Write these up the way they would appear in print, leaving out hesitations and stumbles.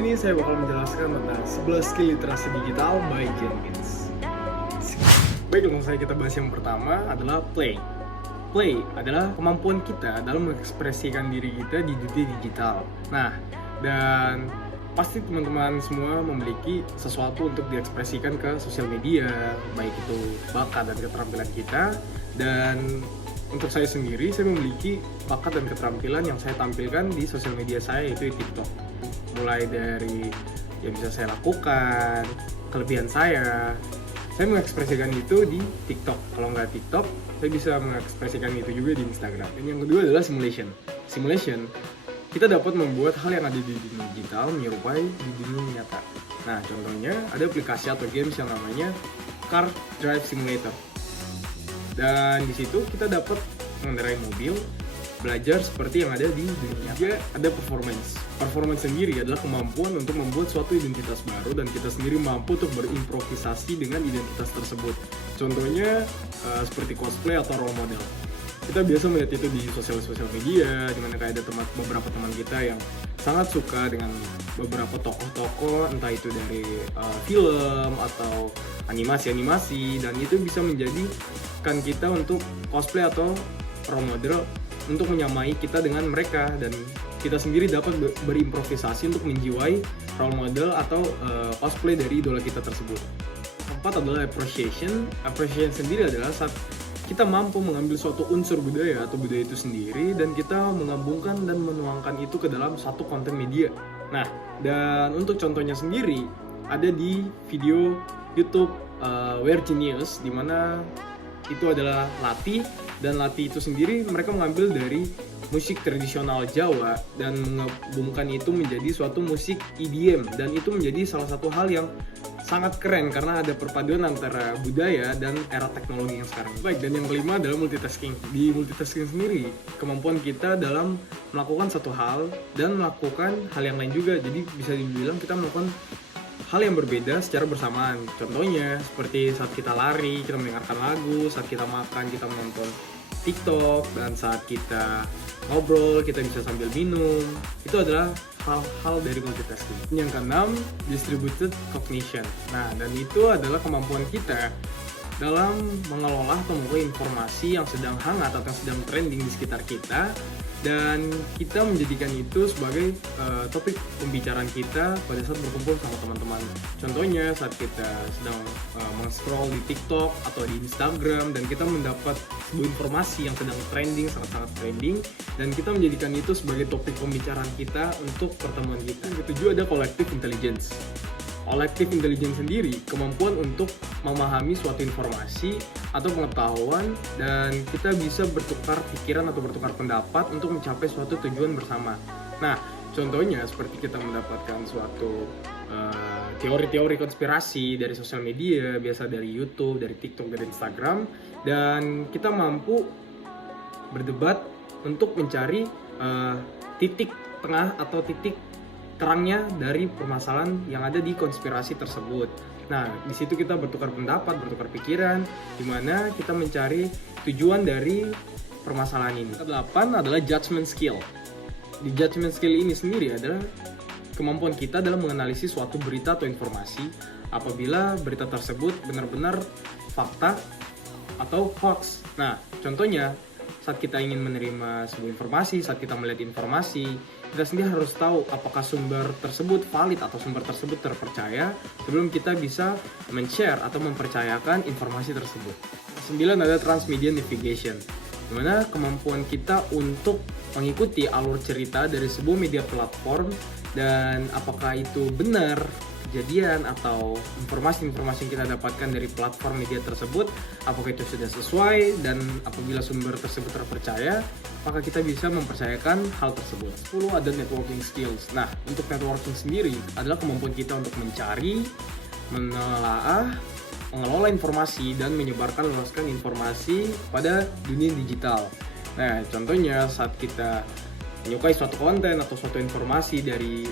Kali ini saya bakal menjelaskan tentang 11 skill literasi digital by Jenkins. Baik, langsung saja kita bahas yang pertama adalah play. Play adalah kemampuan kita dalam mengekspresikan diri kita di dunia digital. Nah, dan pasti teman-teman semua memiliki sesuatu untuk diekspresikan ke sosial media, baik itu bakat dan keterampilan kita. Dan untuk saya sendiri, saya memiliki bakat dan keterampilan yang saya tampilkan di sosial media saya, yaitu di TikTok. Mulai dari yang bisa saya lakukan, kelebihan saya mengekspresikan itu di TikTok. Kalau nggak TikTok, saya bisa mengekspresikan itu juga di Instagram. Dan yang kedua adalah simulation. Simulation, kita dapat membuat hal yang ada di dunia digital menyerupai di dunia nyata. Nah, contohnya ada aplikasi atau games yang namanya Car Drive Simulator. Dan di situ kita dapat mengendarai mobil, belajar seperti yang ada di dunia. Juga ada performance. Performance sendiri adalah kemampuan untuk membuat suatu identitas baru dan kita sendiri mampu untuk berimprovisasi dengan identitas tersebut. Contohnya seperti cosplay atau role model. Kita biasa melihat itu di sosial media, dimana kayak ada beberapa teman kita yang sangat suka dengan beberapa tokoh-tokoh, entah itu dari film atau animasi-animasi, dan itu bisa menjadikan kita untuk cosplay atau role model untuk menyamai kita dengan mereka, dan kita sendiri dapat berimprovisasi untuk menjiwai role model atau cosplay dari idola kita tersebut. Keempat adalah appreciation. Appreciation sendiri adalah saat kita mampu mengambil suatu unsur budaya atau budaya itu sendiri dan kita menggabungkan dan menuangkan itu ke dalam satu konten media. Nah, dan untuk contohnya sendiri ada di video YouTube We're Genius, di mana itu adalah Lati, dan Lati itu sendiri mereka mengambil dari musik tradisional Jawa dan menggabungkan itu menjadi suatu musik EDM, dan itu menjadi salah satu hal yang sangat keren karena ada perpaduan antara budaya dan era teknologi yang sekarang. Baik, dan yang kelima adalah multitasking. Di multitasking sendiri, kemampuan kita dalam melakukan satu hal dan melakukan hal yang lain juga. Jadi bisa dibilang kita melakukan hal yang berbeda secara bersamaan. Contohnya seperti saat kita lari, kita mendengarkan lagu, saat kita makan, kita menonton TikTok, dan saat kita ngobrol, kita bisa sambil minum. Itu adalah hal-hal dari multitasking. Yang keenam, distributed cognition. Nah, dan itu adalah kemampuan kita dalam mengelola atau menguasai informasi yang sedang hangat atau yang sedang trending di sekitar kita, dan kita menjadikan itu sebagai topik pembicaraan kita pada saat berkumpul sama teman-teman. Contohnya saat kita sedang men-scroll di TikTok atau di Instagram dan kita mendapat sebuah informasi yang sedang trending, sangat-sangat trending, dan kita menjadikan itu sebagai topik pembicaraan kita untuk pertemuan kita. Yang ketujuh ada collective intelligence. Collective intelligence sendiri kemampuan untuk memahami suatu informasi atau pengetahuan, dan kita bisa bertukar pikiran atau bertukar pendapat untuk mencapai suatu tujuan bersama. Nah, contohnya seperti kita mendapatkan suatu teori-teori konspirasi dari sosial media, biasa dari YouTube, dari TikTok, dari Instagram, dan kita mampu berdebat untuk mencari titik tengah atau titik terangnya dari permasalahan yang ada di konspirasi tersebut. Nah, di situ kita bertukar pendapat, bertukar pikiran, di mana kita mencari tujuan dari permasalahan ini. Kedelapan adalah judgment skill. Di judgment skill ini sendiri adalah kemampuan kita dalam menganalisis suatu berita atau informasi apabila berita tersebut benar-benar fakta atau hoax. Nah, contohnya saat kita ingin menerima sebuah informasi, saat kita melihat informasi, kita sendiri harus tahu apakah sumber tersebut valid atau sumber tersebut terpercaya sebelum kita bisa men-share atau mempercayakan informasi tersebut. 9 ada transmedia navigation, di mana kemampuan kita untuk mengikuti alur cerita dari sebuah media platform, dan apakah itu benar kejadian atau informasi-informasi yang kita dapatkan dari platform media tersebut, apakah itu sudah sesuai, dan apabila sumber tersebut terpercaya, maka kita bisa mempercayakan hal tersebut. 10 ada networking skills. Nah, untuk networking sendiri adalah kemampuan kita untuk mencari, menelaah, mengelola informasi, dan luaskan informasi pada dunia digital. Nah, contohnya saat kita menyukai suatu konten atau suatu informasi dari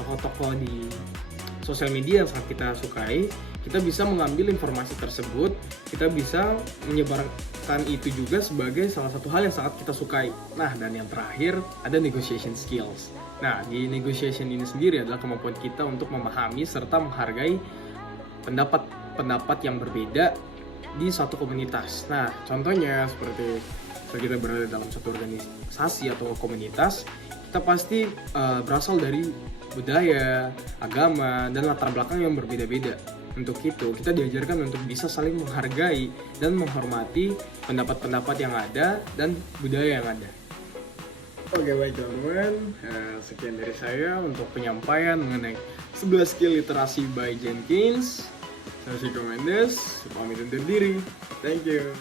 tokoh-tokoh di sosial media yang sangat kita sukai, kita bisa mengambil informasi tersebut, kita bisa menyebarkan itu juga sebagai salah satu hal yang sangat kita sukai. Nah, dan yang terakhir ada negotiation skills. Nah, di negotiation ini sendiri adalah kemampuan kita untuk memahami serta menghargai pendapat yang berbeda di suatu komunitas. Nah, contohnya seperti kita berada dalam suatu organisasi atau komunitas, kita pasti berasal dari budaya, agama, dan latar belakang yang berbeda-beda. Untuk itu, kita diajarkan untuk bisa saling menghargai dan menghormati pendapat-pendapat yang ada dan budaya yang ada. Oke, baik teman-teman, sekian dari saya untuk penyampaian mengenai 11 skill literasi by Jenkins. Saya Siko Mendes, pamit undur diri. Thank you.